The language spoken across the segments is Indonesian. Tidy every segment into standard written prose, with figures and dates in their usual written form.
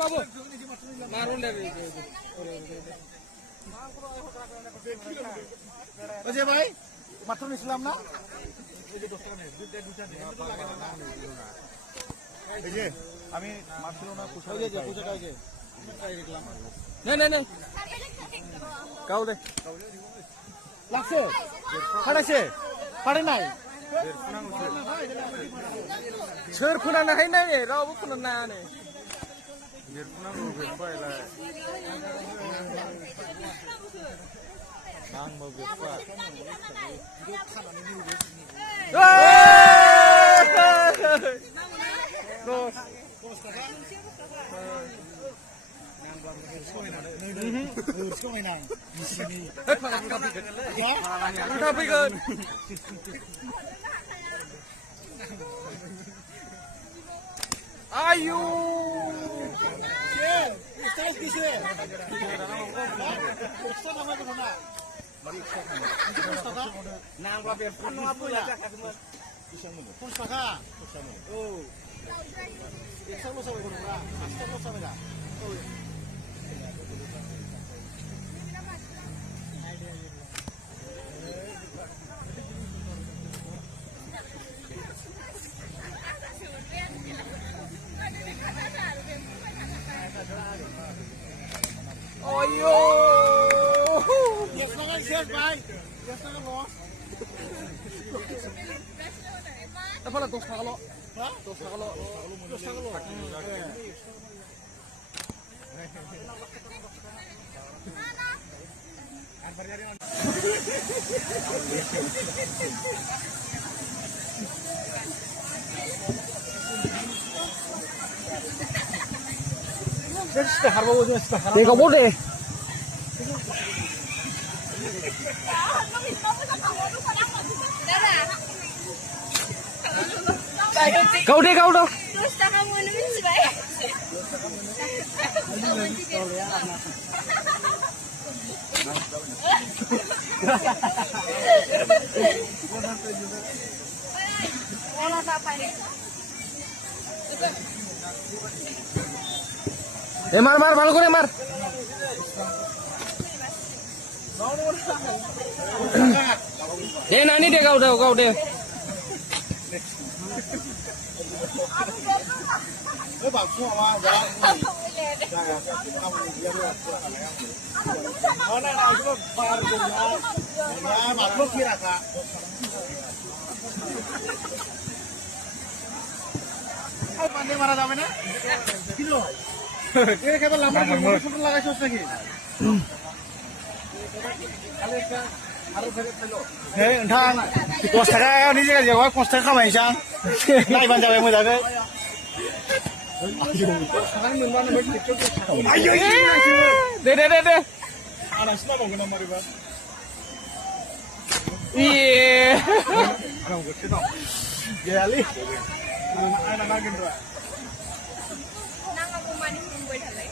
বাবু মারুন ভাই মাত্র নিছিলাম না এই যে আমি মারছিল না নেই কাউ দে লাগছে ফাড়াইছে ফাড়ে নাই ছোর খুনা না নাই রাবো খুনা না নে ayo ayo apa lah dos kalau Teka mo deh. Kau deh. Terus tak kamu nemin sebaik. Mar ভালো করে মার নানি দে গাও দে মারা যাবে না লাগাইছ নাকি दस थाखानि जायगायावहाय 50 थाखा खामायनोसै आं नायबानो जाबाय मोजाङै दे आलासि नांबावगोन ना मारैबा गैयालै आंना नांगोन र' नांगौ मानि बुंबाय थालाय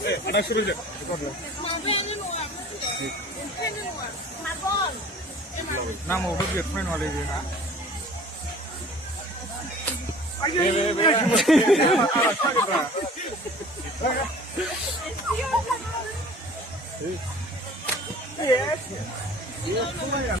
ada suruh je. Nama udah biar main wale je. Yes.